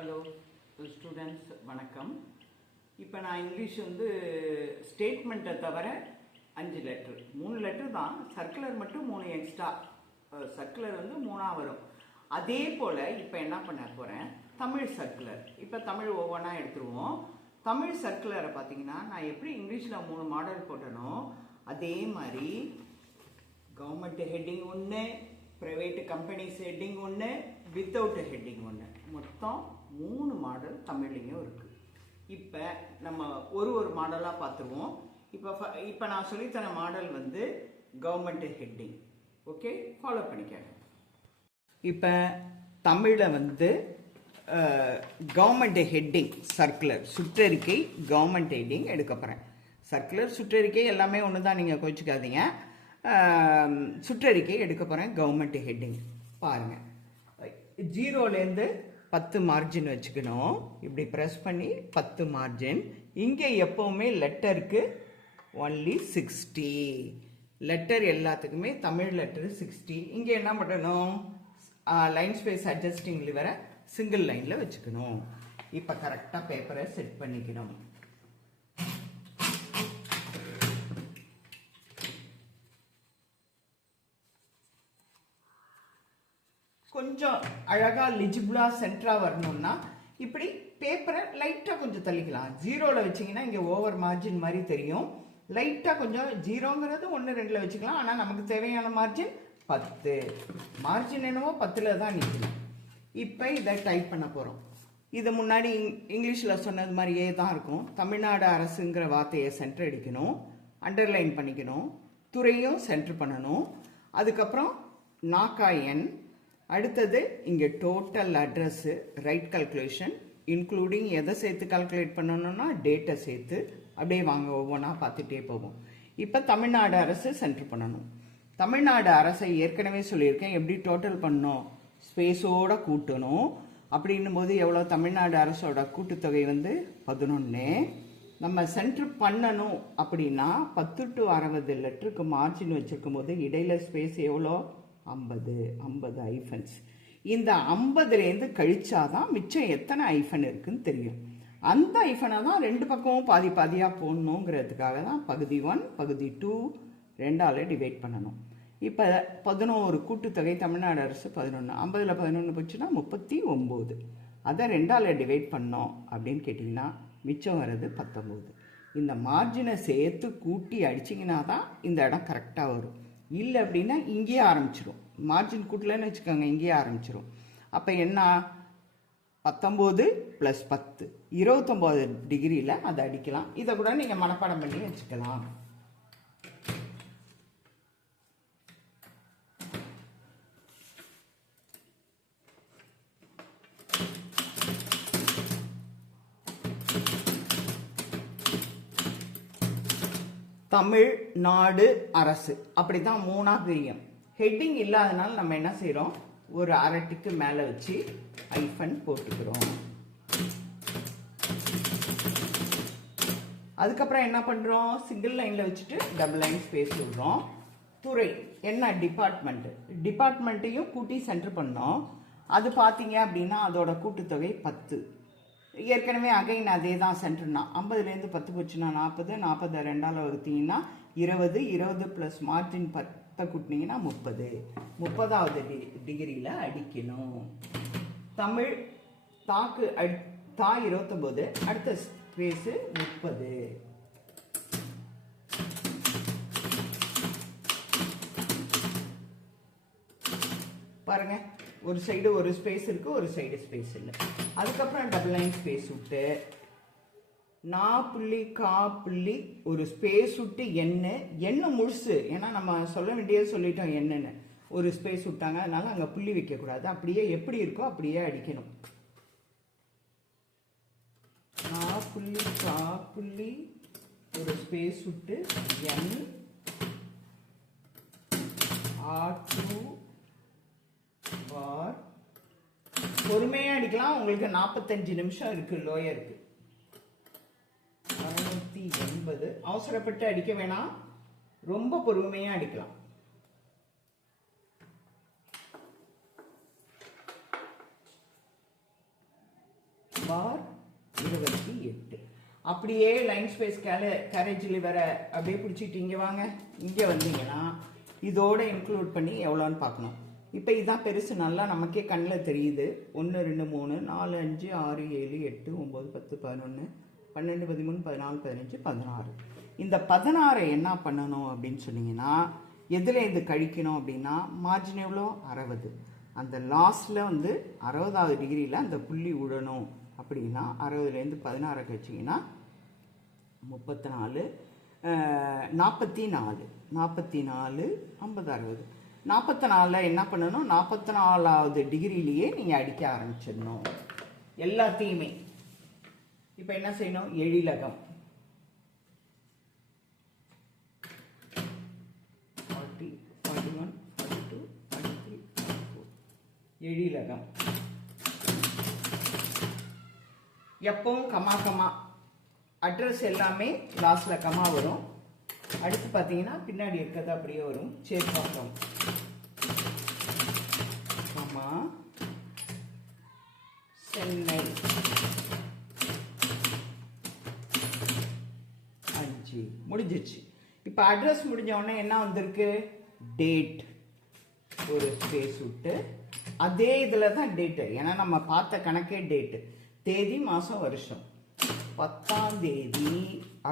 Hello students, வணக்கம். இப்போ நான் இங்கிலீஷ் ஸ்டேட்மெண்ட்டை தவிர 5 லெட்ரு 3 லெட்ரு தான். சர்க்குலர் மட்டும் 3 எக்ஸ்ட்ரா. சர்க்குலர் 3ஆக வரும். அதே போல் இப்போ என்ன பண்ண போகிறேன், தமிழ் சர்க்குலர். இப்போ தமிழ் ஒவ்வொன்றா எடுத்துருவோம். தமிழ் சர்க்குலரை பார்த்தீங்கன்னா நான் எப்படி இங்கிலீஷில் 3 மாடல் போட்டனோ அதே மாதிரி கவர்மெண்ட் ஹெட்டிங் ஒன்று, ப்ரைவேட் கம்பெனிஸ் ஹெட்டிங் ஒன்று, வித்தவுட் ஹெட்டிங் ஒன்று, மொத்தம் 3 மாடல் தமிழ்லையும் இருக்குது. இப்போ நம்ம ஒரு மாடலாக பார்த்துருவோம். இப்போ நான் சொல்லித்தர model government heading. Okay, follow பண்ணிக்கங்க. இப்போ தமிழில் கவர்மெண்ட் ஹெட்டிங் சர்க்குலர் சுற்றறிக்கை கவர்மெண்ட் ஹெட்டிங் எடுக்க போகிறேன். சர்க்குலர் சுற்றறிக்கை எல்லாமே ஒன்று தான், நீங்கள் கோச்சிக்காதீங்க. சுற்றறிக்கை எடுக்க போகிறேன். கவர்மெண்ட் ஹெட்டிங் பாருங்கள். 0லேருந்து 10 மார்ஜின் வச்சுக்கணும். இப்படி ப்ரெஸ் பண்ணி 10 மார்ஜின். இங்கே எப்போவுமே லெட்டருக்கு ஒன்லி 60. லெட்டர் எல்லாத்துக்குமே தமிழ் லெட்டர் 60. இங்கே என்ன பண்ணணும், லைன் ஸ்பேஸ் அட்ஜஸ்டிங் லிவரை சிங்கிள் லைனில் வச்சுக்கணும். இப்போ கரெக்டாக பேப்பரை செட் பண்ணிக்கணும். கொஞ்சம் அழகாக லிஜிபிளாக சென்டராக வரணும்னா இப்படி பேப்பரை லைட்டாக கொஞ்சம் தள்ளிக்கலாம். 0ல் வச்சிங்கன்னா இங்கே ஓவர் மார்ஜின் மாதிரி தெரியும். லைட்டாக கொஞ்சம் 0ங்கிறது 1, 2ல் வச்சுக்கலாம். ஆனால் நமக்கு தேவையான மார்ஜின் 10. மார்ஜின் என்னவோ 10ல் தான் நிற்கணும். இப்போ இதை டைப் பண்ண போகிறோம். இது முன்னாடி இங்கிலீஷில் சொன்னது மாதிரியே தான் இருக்கும். தமிழ்நாடு அரசுங்கிற வார்த்தையை சென்டர் அடிக்கணும், அண்டர்லைன் பண்ணிக்கணும், துறையும் சென்டர் பண்ணணும். அதுக்கப்புறம் நாக்காயன். அடுத்தது இங்கே total address, right calculation including எதை சேர்த்து கால்குலேட் பண்ணணும்னா டேட்டை சேர்த்து. அப்படியே வாங்க ஒவ்வொன்றா பார்த்துட்டே போவோம். இப்போ தமிழ்நாடு அரசு சென்டர் பண்ணணும். தமிழ்நாடு அரசை ஏற்கனவே சொல்லியிருக்கேன் எப்படி டோட்டல் பண்ணணும், ஸ்பேஸோட கூட்டணும். அப்படின்னும் போது எவ்வளோ, தமிழ்நாடு அரசோட கூட்டுத்தொகை 11. நம்ம சென்டர் பண்ணணும் அப்படின்னா 10 to 60 லெட்டருக்கு மார்ஜின் வச்சிருக்கும் போது இடையில ஸ்பேஸ் எவ்வளோ, 50 ஐஃபன்ஸ். இந்த 50லேருந்து கழிச்சாதான் மிச்சம் எத்தனை ஐஃபன் இருக்குன்னு தெரியும். அந்த ஐஃபனை தான் 2 பக்கமும் பாதி பாதியாக போடணுங்கிறதுக்காக தான் பகுதி 1 பகுதி 2 2ஆல் டிவைட் பண்ணணும். இப்போ 11 கூட்டுத்தொகை தமிழ்நாடு அரசு 11. 50ல் 11 போச்சுன்னா 39. அதை 2ஆல் டிவைட் பண்ணோம் அப்படின்னு கேட்டிங்கன்னா மிச்சம் வர்றது 19. இந்த மார்ஜினை சேர்த்து கூட்டி அடிச்சிங்கன்னா தான் இந்த இடம் கரெக்டாக வரும். இல்லை அப்படின்னா இங்கேயே ஆரம்பிச்சிடும். மார்ஜின் கூட்டலன்னு வச்சுக்கோங்க, இங்கேயே ஆரம்பிச்சிடும். அப்போ என்ன, 19 + 10 29 டிகிரியில் அதை அடிக்கலாம். இதை கூட நீங்கள் மனப்பாடம் பண்ணி வச்சுக்கலாம். தமிழ்நாடு அரசு அப்படிதான் 3ஆ பிரியும். ஹெட்டிங் இல்லாதனால நம்ம என்ன செய்யறோம், ஒரு அரட்டிக்கு மேலே வச்சு ஐஃபன் போட்டுக்கிறோம். அதுக்கப்புறம் என்ன பண்றோம், சிங்கிள் லைன்ல வச்சுட்டு டபுள் லைன் ஸ்பேஸ் விடுறோம். துறை என்ன, டிபார்ட்மெண்ட்டையும் கூட்டி சென்டர் பண்ணோம். அது பார்த்தீங்க அப்படின்னா அதோட கூட்டுத்தொகை 10. ஏற்கனவே அகைன் அதே தான் சென்டர்னா 50லேருந்து 10 போச்சுன்னா 40, 40 2ஆல் வகுத்தீங்கன்னா 20, 20 + மார்ஜின் 10 கூட்டினீங்கன்னா 30. 30வது டிகிரியில் அடிக்கணும். தமிழ் தாக்கு தா 29, அடுத்த ஸ்பேஸு 30. பாருங்க, ஒரு சைடு ஒரு ஸ்பேஸ் இருக்கு, ஒரு சைடு ஸ்பேஸ் இல்லை. அதுக்கப்புறம் டபுள் லைன் ஸ்பேஸ் விட்டு நா புள்ளி கா புள்ளி ஒரு ஸ்பேஸ் விட்டு எண்ணு முழுசு. ஏன்னா நம்ம சொல்ல வேண்டியது சொல்லிட்டோம் என்னன்னு. ஒரு ஸ்பேஸ் விட்டாங்க, அதனால அங்கே புள்ளி வைக்கக்கூடாது. அப்படியே எப்படி இருக்கோ அப்படியே அடிக்கணும். நா புள்ளி கா புள்ளி ஒரு ஸ்பேஸ் விட்டு என் ஆ2 பார். பொறுமையா அடிக்கலாம். உங்களுக்கு 45 நிமிஷம் இருக்கு லோயருக்கு. 680. அவசரப்பட்டு அடிக்க வேணாம், ரொம்ப பொறுமையா அடிக்கலாம். பார் 28. அப்படியே லைன் ஸ்பேஸ் கேரேஜில் வர அப்படியே பிடிச்சிட்டு இங்கே வாங்க. இங்கே வந்தீங்கன்னா இதோட இன்க்ளூட் பண்ணி எவ்வளோன்னு பார்க்கணும். இப்போ இதான் பெருசு, நல்லா நமக்கே கண்ணில் தெரியுது. 1 2 3 4 5 6 7 8 9 10 11 12 13 14 15 16. இந்த 16 என்ன பண்ணணும் அப்படின்னு சொன்னீங்கன்னா, எதில் இது கழிக்கணும் அப்படின்னா, மார்ஜின் எவ்வளோ 60. அந்த லாஸ்டில் வந்து 60வது டிகிரியில் அந்த புள்ளி விடணும். அப்படின்னா 60லேருந்து 16 கழிச்சிங்கன்னா 34 44 44 50 60. 44 என்ன பண்ணணும், 44வது டிகிரிலேயே நீங்கள் அடிக்க ஆரம்பிச்சிடணும் எல்லாத்தையுமே. இப்போ என்ன செய்யணும், எழிலகம் 40 41 42 43 44 எழிலகம். எப்பவும் கமா அட்ரஸ் எல்லாமே லாஸ்ட்ல கமா வரும். அடுத்து பார்த்தீங்கன்னா பின்னாடி இருக்கிறது அப்படியே வரும். சேப்பாக்கம் கமா சென்னை 5 முடிஞ்சிச்சு. இப்போ அட்ரஸ் முடிஞ்ச உடனே என்ன வந்திருக்கு, டேட் ஒரு ஸ்பேஸ் விட்டு அதே இதில் தான் டேட்டு. ஏன்னா நம்ம பார்த்த கணக்கே டேட்டு, தேதி மாதம் வருஷம். 10ஆம் தேதி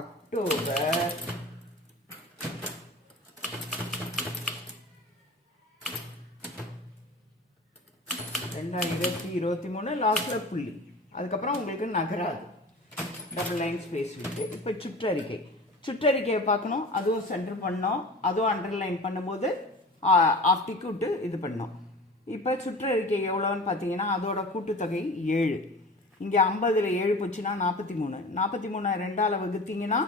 அக்டோபர் 2023 லாஸ்ட்ல புள்ளி. அதுக்கப்புறம் உங்களுக்கு நகராது, டபுள் லைன் ஸ்பேஸ் விட்டு. இப்போ சுற்றறிக்கையை பார்க்கணும், அதுவும் சென்டர் பண்ணோம், அதுவும் அண்டர்லைன் பண்ணும்போது ஆஃப் டிக் விட்டு இது பண்ணோம். இப்போ சுற்றறிக்கை எவ்வளோன்னு பார்த்தீங்கன்னா, அதோட கூட்டுத்தொகை 7. இங்கே 50ல் 7 போச்சுன்னா 43. 43 2ஆல் வகுத்தீங்கன்னா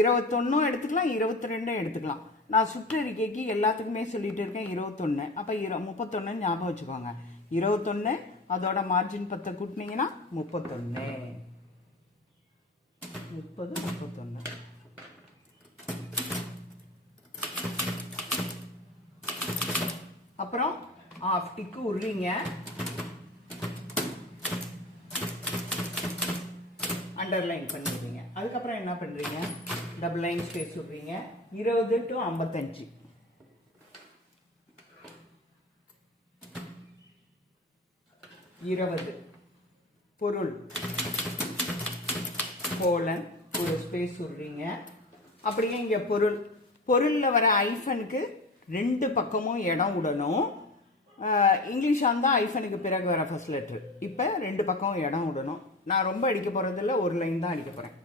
21 எடுத்துக்கலாம், 22 எடுத்துக்கலாம். நான் சுற்றறிக்கைக்கு எல்லாத்துக்குமே சொல்லிட்டு இருக்கேன் 21. அப்போ 31 ஞாபகம் வச்சுக்கோங்க. 21 அதோட மார்ஜின் 10 கூட்டினீங்கன்னா 31 30 31. அப்புறம் ஆஃப் டிக்கு விடுறீங்க, அண்டர்லைன் பண்ணிடுறீங்க. அதுக்கப்புறம் என்ன பண்ணுறீங்க, டபுள் லைன் ஸ்பேஸ் விடுறீங்க. 20 to 55 20 பொருள் கோலன் ஒரு ஸ்பேஸ் விடுறீங்க. அப்படியே இங்கே பொருளில் வர ஐஃபனுக்கு 2 பக்கமும் இடம் விடணும். இங்கிலீஷாக இருந்தால் ஐஃபனுக்கு பிறகு வர ஃபர்ஸ்ட் லெட்ரு. இப்போ 2 பக்கமும் இடம் விடணும். நான் ரொம்ப அடிக்க போகிறதில்ல, ஒரு லைன் தான் அடிக்க போகிறேன்.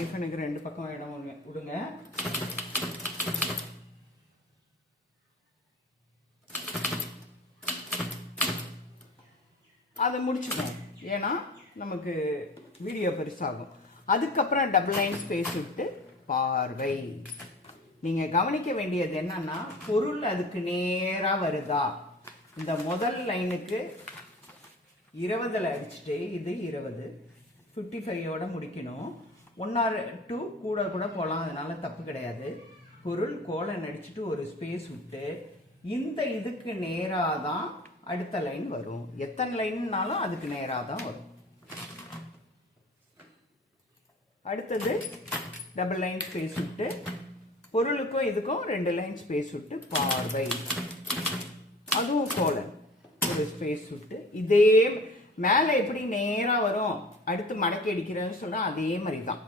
ஐஃபனுக்கு 2 பக்கம் இடம் விடுங்க. அதை முடிச்சுக்கோங்க, ஏன்னா நமக்கு வீடியோ பெருசாகும். அதுக்கப்புறம் டபுள் லைன் ஸ்பேஸ் விட்டு பார்வை. நீங்கள் கவனிக்க வேண்டியது என்னன்னா, பொருள் அதுக்கு நேராக வருதா. இந்த முதல் லைனுக்கு 20ல் அடிச்சுட்டு இது 20 55ஓட முடிக்கணும். 1 or 2 கூட போகலாம், அதனால தப்பு கிடையாது. பொருள் கோலன் அடிச்சுட்டு ஒரு ஸ்பேஸ் விட்டு இந்த இதுக்கு நேராக தான் அடுத்த லைன் வரும். எத்தனை லைன்னாலும் அதுக்கு நேராக தான் வரும். அடுத்தது டபுள் லைன் ஸ்பேஸ் விட்டு பொருளுக்கும் இதுக்கும் 2 லைன் ஸ்பேஸ் விட்டு பார்வை. அதுவும் கோலன் ஒரு ஸ்பேஸ் விட்டு இதே மேலே எப்படி நேராக வரும், அடுத்து மடக்கி அடிக்கிறேன்னு சொன்னா அதே மாதிரி தான்.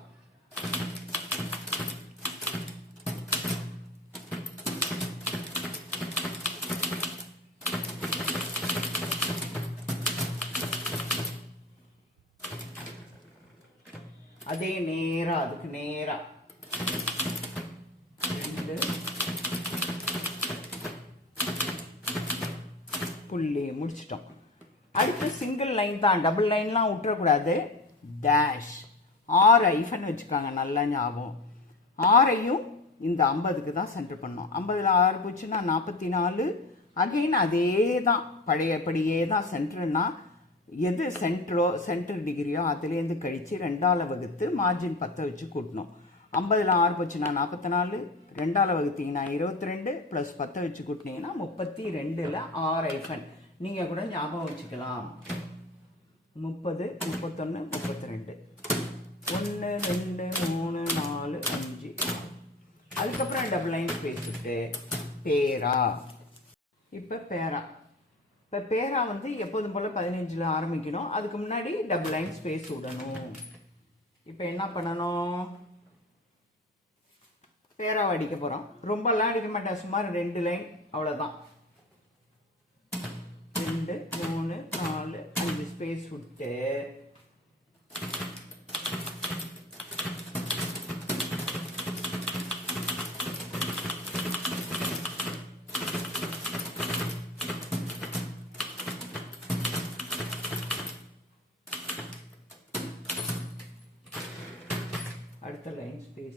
அதே நேரா அதுக்கு நேரா 2 புள்ளி முடிச்சிட்டோம். அடுத்து சிங்கிள் லைன் தான், டபுள் லைன்லாம் விட்டுறக்கூடாது. டேஷ் 6 ஐஃபன் வச்சுக்காங்க, நல்லா ஞாபகம். 6ஐயும் இந்த 50க்கு தான் சென்டர் பண்ணோம். 50ல் 6 போச்சுன்னா 44. அகெயின் அதே தான், பழையபடியே தான். சென்டர்னா எது சென்டர் டிகிரியோ அதுலேருந்து கழித்து 2ஆல் வகுத்து மார்ஜின் 10 வச்சு கூட்டணும். 50ல் 6 போச்சுன்னா 44, 2ஆல் வகுத்தீங்கன்னா 22 ப்ளஸ் 10 வச்சு கூட்டினீங்கன்னா 32ல் 6 ஐஃபன். நீங்கள் கூட ஞாபகம் வச்சுக்கலாம். 30, 31, 32, 1 2 3 4 5. அதுக்கப்புறம் டபுள் லைன் ஸ்பேஸ் விட்டு பேரா. இப்போ பேரா வந்து எப்போதும் போல் 15ல் ஆரம்பிக்கணும். அதுக்கு முன்னாடி டபுள் லைன் ஸ்பேஸ் விடணும். இப்போ என்ன பண்ணணும், பேராவை அடிக்க போகிறோம். ரொம்பலாம் அடிக்க மாட்டேன், சுமார் 2 லைன், அவ்வளோதான். 2 3 4 5 ஸ்பேஸ் விட்டு அடுத்த லைன் ஸ்பேஸ்.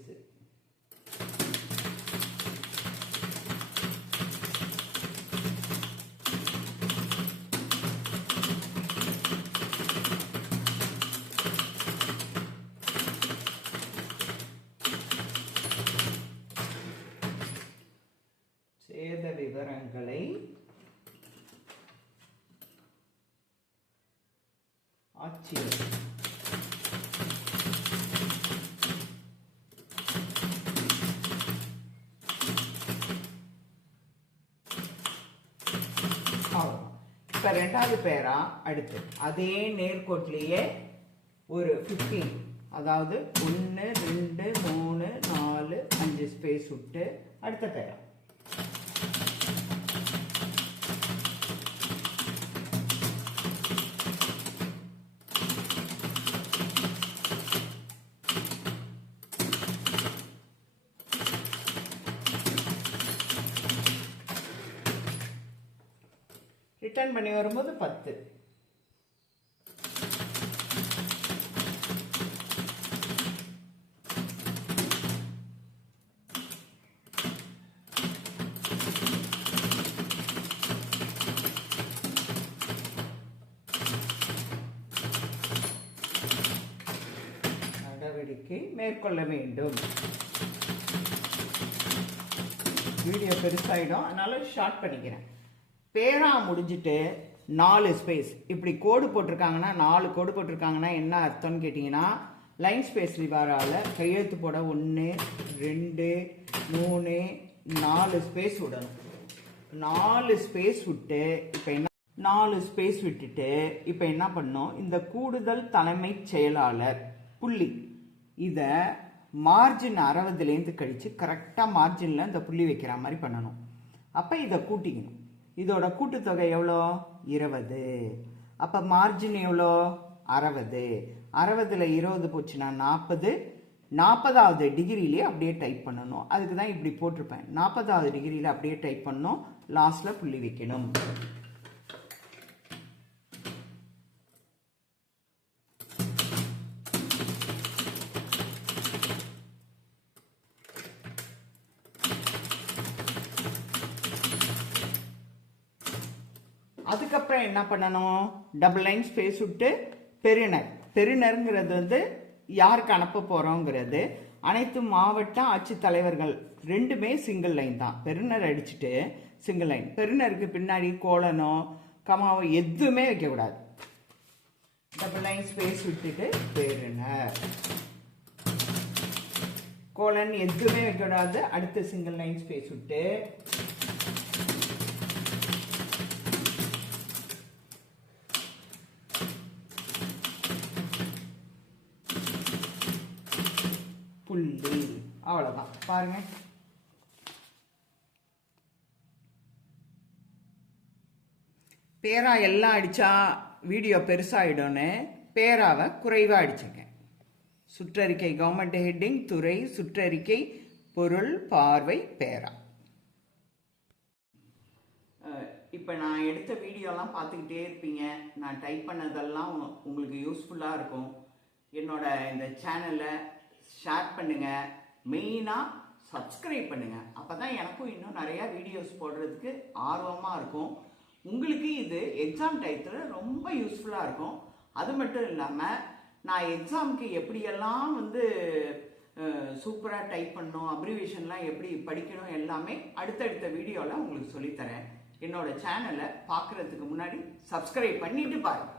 சேத விவரங்களை ஆட்சியர் இப்போ 2வது பேரா அடுத்து அதே நேர்கோட்டிலேயே ஒரு 15, அதாவது 1 2 3 4 5 ஸ்பேஸ் விட்டு அடுத்த பேரா. ரிட்டர்ன் பண்ணி வரும்போது 10. நடவடிக்கை மேற்கொள்ள வேண்டும். வீடியோ பெருசாயிடும், அதனால ஷார்ட் பண்ணிக்கிறேன். பேரா முடிஞ்சிட்டு 4 ஸ்பேஸ் இப்படி கோடு போட்டிருக்காங்கன்னா, 4 கோடு போட்டிருக்காங்கன்னா என்ன அர்த்தம்னு கேட்டிங்கன்னா, லைன் ஸ்பேஸ் லிவாரால் கையெழுத்து போட 1 2 3 4 ஸ்பேஸ் விடணும். 4 ஸ்பேஸ் விட்டு இப்போ என்ன 4 ஸ்பேஸ் விட்டுட்டு இப்போ என்ன பண்ணணும், இந்த கூடுதல் தலைமைச் செயலாளர் புள்ளி இதை மார்ஜின் 60லேருந்து கழித்து கரெக்டாக மார்ஜினில் இந்த புள்ளி வைக்கிற மாதிரி பண்ணணும். அப்போ இதை கூட்டிக்கணும். இதோட கூட்டுத்தொகை எவ்வளோ, 20. அப்போ மார்ஜின் எவ்வளோ, 60. 60ல் 20 போச்சுன்னா 40. 40வது டிகிரியிலே அப்படியே டைப் பண்ணணும். அதுக்கு தான் இப்படி போட்டிருப்பேன். 40வது டிகிரியில் அப்படியே டைப் பண்ணணும், லாஸ்ட்டில் புள்ளி வைக்கணும். அதுக்கப்புறம் என்ன பண்ணணும், டபுள் லைன் ஸ்பேஸ் விட்டு பெறுநர்ங்கிறது வந்து யாருக்கு அனுப்ப போகிறோங்கிறது அனைத்து மாவட்ட ஆட்சித்தலைவர்கள் ரெண்டுமே சிங்கிள் லைன் தான். பெறுநர் அடிச்சுட்டு சிங்கிள் லைன். பெறுநருக்கு பின்னாடி கோலனோ கமாவோ எதுவுமே வைக்கக்கூடாது. டபுள் லைன் ஸ்பேஸ் விட்டுட்டு பெறுநர் கோலன் எதுவுமே வைக்கக்கூடாது. அடுத்து சிங்கிள் லைன் ஸ்பேஸ் விட்டு புள்ளி. அவ்வளோதான், பாருங்க. பேரா எல்லாம் அடித்தா வீடியோ பெருசாகிடும்னு பேராவை குறைவாக அடிச்சிருக்கேன். சுற்றறிக்கை கவர்மெண்ட் ஹெட்டிங் துறை சுற்றறிக்கை பொருள் பார்வை பேரா. இப்போ நான் எடுத்த வீடியோலாம் பார்த்துக்கிட்டே இருப்பீங்க. நான் டைப் பண்ணதெல்லாம் உங்களுக்கு யூஸ்ஃபுல்லாக இருக்கும். என்னோட இந்த சேனலை ஷேர் பண்ணுங்க, மெயினாக சப்ஸ்கிரைப் பண்ணுங்க. அப்பதான் எனக்கும் இன்னும் நிறைய வீடியோஸ் போடுறதுக்கு ஆர்வமாக இருக்கும். உங்களுக்கு இது எக்ஸாம் டயத்தில் ரொம்ப யூஸ்ஃபுல்லாக இருக்கும். அது மட்டும் இல்லாமல் நான் எக்ஸாமுக்கு எப்படியெல்லாம் வந்து சூப்பராக டைப் பண்ணணும், அப்ரிவேஷன்லாம் எப்படி படிக்கணும் எல்லாமே அடுத்தடுத்த வீடியோவில் உங்களுக்கு சொல்லித்தரேன். என்னோட சேனலை பார்க்குறதுக்கு முன்னாடி சப்ஸ்கிரைப் பண்ணிட்டு பாருங்க.